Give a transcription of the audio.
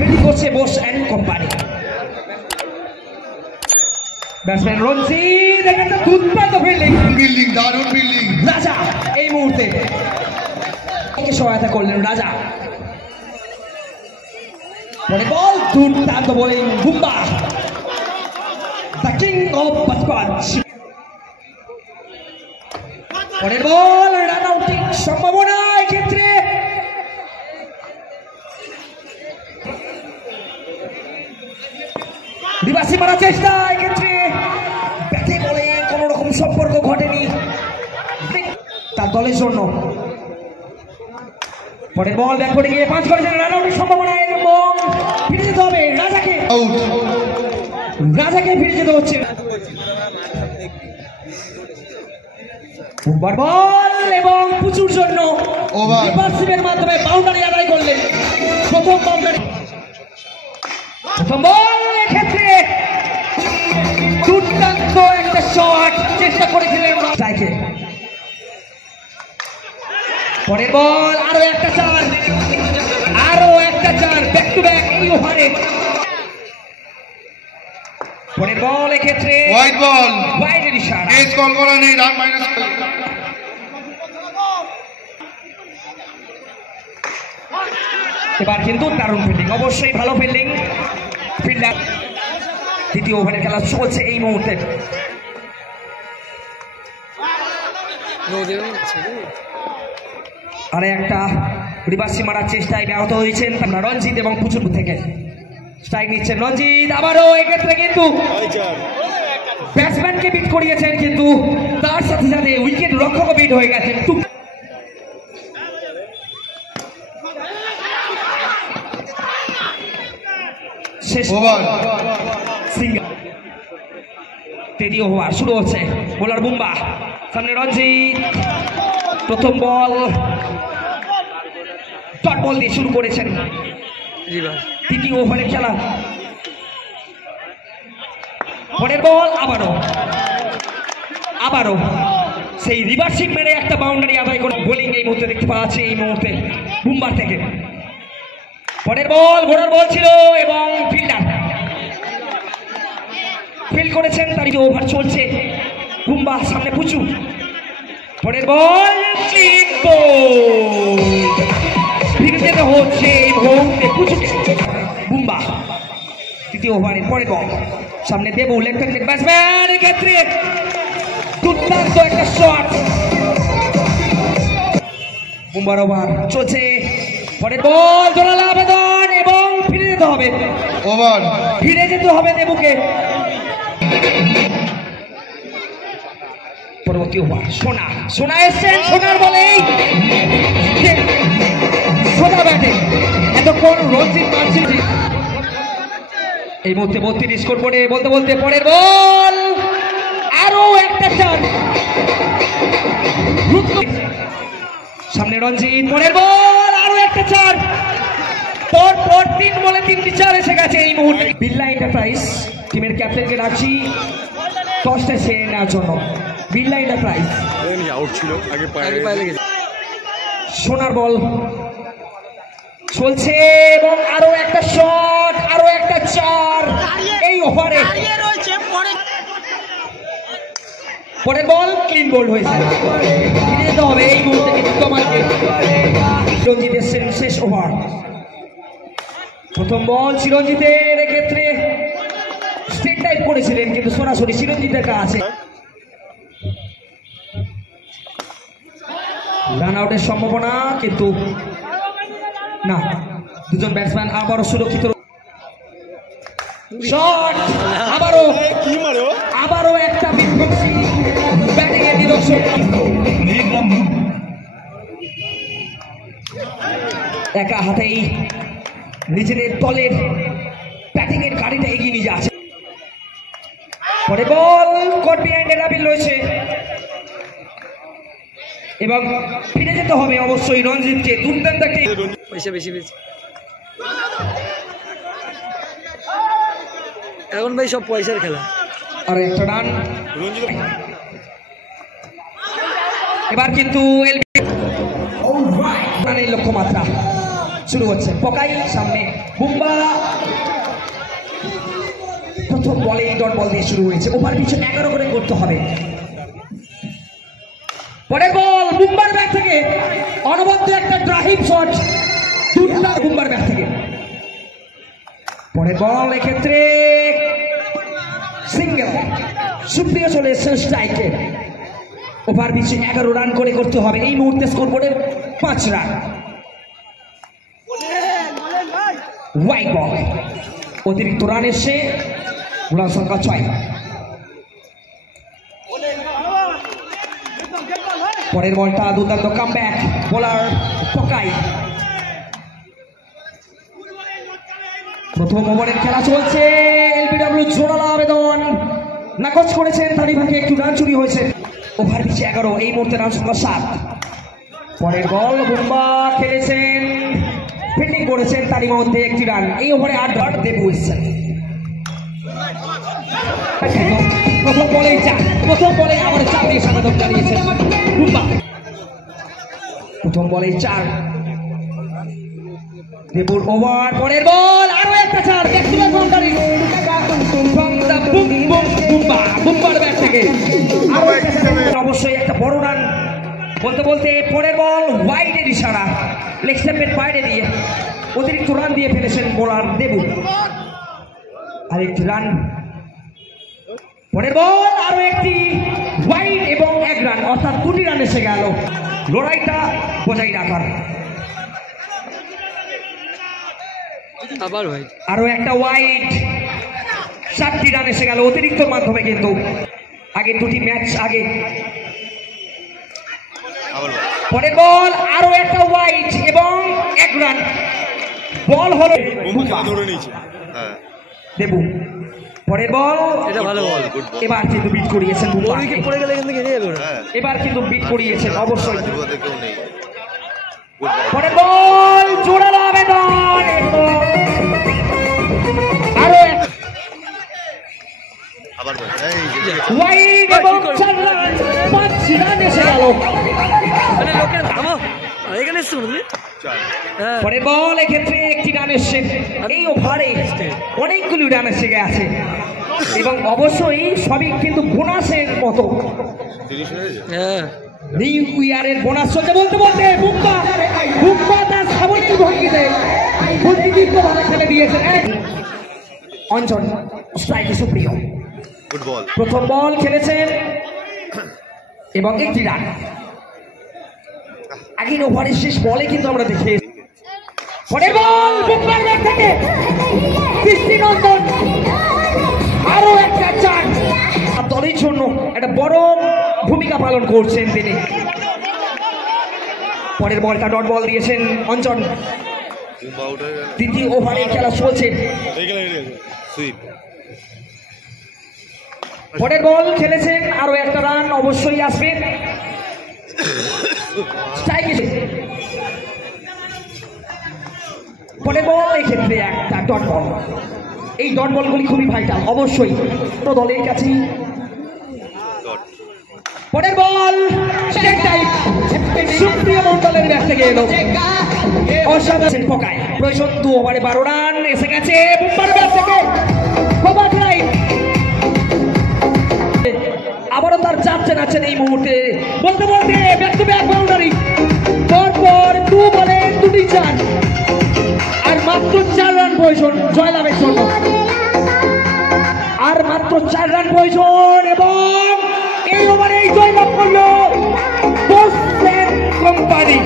Fielding করছে Bose and company. Batsman রঞ্জিত একটা দুর্দান্ত ফিল্ডিং, দারুণ ফিল্ডিং। রাজা এই মুহূর্তে সহায়তা করলেন রাজা। পরে বল, দুর্দান্ত বোলিং বুম্বা, দ্য কিং অফ বাস্কচ। পরের বল, রান আউটিং সম্ভাবনা এক্ষেত্রে। রিভার্সে মারার চেষ্টা, এক্ষেত্রে ব্যাটে বলে কোন রকম সম্পর্ক ঘটেনি তার দলের জন্য। পরের বল ব্যাট করে গিয়ে 5 করেছেন, রান আউটের সম্ভাবনা এবং ফিরে যেতে হবে রাজাকে। রাজাকে ফিরে যেতে হচ্ছে। বল এবং পুচুর জন্য রিভার্সিভের মাধ্যমে বাউন্ডারি আদায় করলেন। প্রথম বাউন্ডারি, প্রথম বল, এক্ষেত্রে দুর্দান্ত একটা শট চেষ্টা করেছিলেন রাজাকে। পরের বল, আরো একটা চার, ব্যাক টু ব্যাক এই ওভারে। পরের বল, এক্ষেত্রে হোয়াইট বল, বাইরের ইশারা, কেস কল করা নেই, রান মাইনাস। এবার কিন্তু দারুণ ফিল্ডিং, অবশ্যই ভালো ফিল্ডিং ফিল্ডার। দ্বিতীয় ওভারের খেলা চলছে এই মুহূর্তে। আর একটা রিভার্সি মারার চেষ্টায় ব্যাহত হয়েছেন রঞ্জিত এবং পুচুর থেকে। স্ট্রাইক নিচ্ছেন রঞ্জিত, আবারও এক্ষেত্রে কিন্তু ব্যাটসম্যানকে বিট করিয়েছেন, কিন্তু তার সাথে সাথে উইকেট রক্ষকও বিট হয়ে গেছেন। শেষ ওভার, তৃতীয় ওভার শুরু হচ্ছে। বোলার বুম্বা, সামনে রঞ্জিত। প্রথম বল ডট বল দিয়ে শুরু করেছেন তৃতীয় ওভারের খেলা। পরের বল, আবারও সেই রিভার্সিং মেরে একটা বাউন্ডারি আদায় করে বোলিং এই মুহূর্তে দেখতে পাওয়া যাচ্ছে এই মুহূর্তে বুম্বার থেকে। পরের বল, ঘোড়ার বল ছিল এবং ফিল্ডার ফিল্ড করেছেন। তার ওভার চলছে, বুম্বা সামনে পুচু। পরের বল, ক্লিন বোল্ড, ফিরে যেতে হচ্ছে এই মুহূর্তে পুচুকে। বুম্বা তৃতীয় ওভারের পরের বল, সামনে দেবু, লেফট হ্যান্ডেড ব্যাটসম্যান, এক্ষেত্রে দুর্দান্ত একটা শট। বুম্বার ওভার চলছে। পরের বল, জোরালো আবেদন এবং ফিরে যেতে হবে ওভার, ফিরে যেতে হবে দেবুকে। পরবর্তী ওভার, সোনা এসছেন, সোনার বলেই সোনা ব্যাটে এতক্ষণ রঞ্জিত মারছিল। এই মুহূর্তে 32 স্কোর করে বলতে পরের বল, আরো একটা চার, সামনে রঞ্জিত। পরের বল, আরো একটা চার, পর 3 বলে 3টি চার এসে গেছে এই মুহূর্তে। বিড়লা এন্টারপ্রাইজ টিমের ক্যাপ্টেনকে ডাকছি টসটা সেরে নেওয়ার জন্য। বিড়লা এন্টারপ্রাইজ আউট ছিল, আগে পায়ে লেগেছে। সোনার বল চলছে এবং আরো একটা শট, আরো একটা চার এই ওভারে। পরের বল, ক্লিন বোল্ড হয়েছে, ফিরে যেতে হবে এই মুহূর্তে তোমাকে। চিরঞ্জিত এসছেন শেষ ওভার। প্রথম বল চিরঞ্জিতের, এক্ষেত্রে স্ট্রেট টাইপ করেছিলেন কিন্তু সরাসরি চিরঞ্জিতের কাছে। রান আউটের সম্ভাবনা, কিন্তু না, দুজন ব্যাটসম্যান আবারও সুরক্ষিত। শট, আবারও একটা বিধ্বংসী ব্যাটিং এর নিদর্শন। একা হাতেই নিজেদের দলের ব্যাটিং এর গাড়িটা এগিয়ে নিয়ে যাচ্ছে। পরে বল, কট বিহাইন্ড এর আপিল রয়েছে এবং ফিরে যেতে হবে অবশ্যই রঞ্জিতকে। দুর্দান্ত একটি পয়সা বেশি এখন ভাই সব পয়সার খেলা। আর একটা রান, এবার কিন্তু রানের লক্ষ্যমাত্রা শুরু হচ্ছে। পকাই সামনে, বুম্বা প্রথম বলে ডট বল দিয়ে শুরু হয়েছে। ওভার পিছু 11 করে করতে হবে। পরের বল বুম্বার ব্যাট থেকে অনবদ্য একটা ড্রাইভ শট, দুর্দান্ত বুম্বার ব্যাট থেকে। পরের বল এক্ষেত্রে সিঙ্গেল, সুপ্রিয় চলে এসছে স্ট্রাইকে। ওভার পিছু 11 রান করে করতে হবে। এই মুহূর্তে স্কোর বোর্ডে 5 রান। ওয়াইড বল, অতিরিক্ত রান এসছে, রান সংখ্যা 6। পরের বলটা দুর্দান্ত কামব্যাক, বোলার পকাই। প্রথম ওভারের খেলা চলছে। এলবিডব্লিউ জোরালো আবেদন নাকচ করেছেন, তারই ভাগে একটু রান চুরি হয়েছে। ওভার পিছে 11, এই মুহূর্তে রান সংখ্যা 7। পরের বল বুম্বা খেলেছেন, ফিল্ডিং করেছেন, তারই মধ্যে একটি রান। এই ওভারে 8 রান দেবু এসছেন। প্রথম বলেই 4, প্রথম বলে আবার 4 দিয়ে স্বাগতম জানিয়েছেন বুম্বা। প্রথম বলেই 4 দেবুর ওভার। পরের বল আরো একটা 4, ব্যাক-টু-ব্যাক বাউন্ডারি বুম্বার ব্যাট থেকে। অবশ্যই একটা বড় রান বলতে বলতে পরের বল ওয়াইডের ইশারা, লেগ স্ট্যাম্পের বাইরে দিয়ে অতিরিক্ত রান দিয়ে ফেলেছেন বোলার দেবু। আরেকটি রান। পরের বল আরো একটি ওয়াইড এবং 1 রান, অর্থাৎ 2টি রান এসে গেল। লড়াইটা বজায় রাখার। আবার ভাই আরো একটা ওয়াইড, 7টি রান এসে গেল অতিরিক্ত মাধ্যমে। কিন্তু আগে 2টি ম্যাচ আগে। পরের বল আরো একটা ওয়াইড এবং 1 রান। বল হলো দেবু। পরের বল, এটা ভালো বল। এবার কিন্তু বিট করিয়েছেন বুম্বা। উইকেট পড়ে গেলে কিন্তু হেরে যাবে ওরা। এবার কিন্তু বিট করিয়েছেন অবশ্যই। পরের বল জোরালো আবেদন, আরো ওয়াইড এবং 4 রান, 5 রান এসে গেল। মানে লোকের থামো, এখানে এসছো তুমি। পরের বল এক্ষেত্রে 1টি রান এসছে। এই ওভারে অনেকগুলো রান এসে গেছে এবং অবশ্যই সবই কিন্তু বোনাসের মতো। হ্যাঁ, নিউ ইয়ারের বোনাস চলছে। বলতে বলতে বুম্বা তার সামরিক ভঙ্গিতে বুদ্ধিদীপ্তভাবে খেলে দিয়েছেন। অঞ্চল স্ট্রাইকে সুপ্রিয়। প্রথম বল খেলেছেন এবং 1টি রান। আগের ওভারের শেষ বলে কিন্তু আমরা দেখে। পরের বল বুম্বার ব্যাট থেকে দৃষ্টিনন্দন, আরো একটা 4। দলের জন্য একটা বড় ভূমিকা পালন করছেন তিনি। পরের বলটা ডট বল দিয়েছেন অঞ্চল। দ্বিতীয় ওভারে খেলা চলছে। পরের বল খেলেছেন, আরো একটা রান অবশ্যই আসবে। পরের বল এক্ষেত্রে একটা ডট বল। এই ডট বলগুলি খুবই ভাইটাল অবশ্যই দলের কাছেই। পরের বল সুপ্রিয় মন্ডলের ব্যাট থেকে এলো, অসাধারণ পকায়। প্রয়োজন 2 ওভারে 12 রান এসে গেছে বুম্বার ব্যাট থেকে। আবারও তার চাপ চেনাচ্ছেন এই মুহূর্তে। বলতে বলতে ব্যাক-টু-ব্যাক বাউন্ডারি, পরপর 2 বলে 2টি 4, আর মাত্র 4 রান প্রয়োজন জয়লাভের জন্য। আর মাত্র 4 রান প্রয়োজন এবং এই ওভারে জয়লাভ করলো বোস্টন কোম্পানি।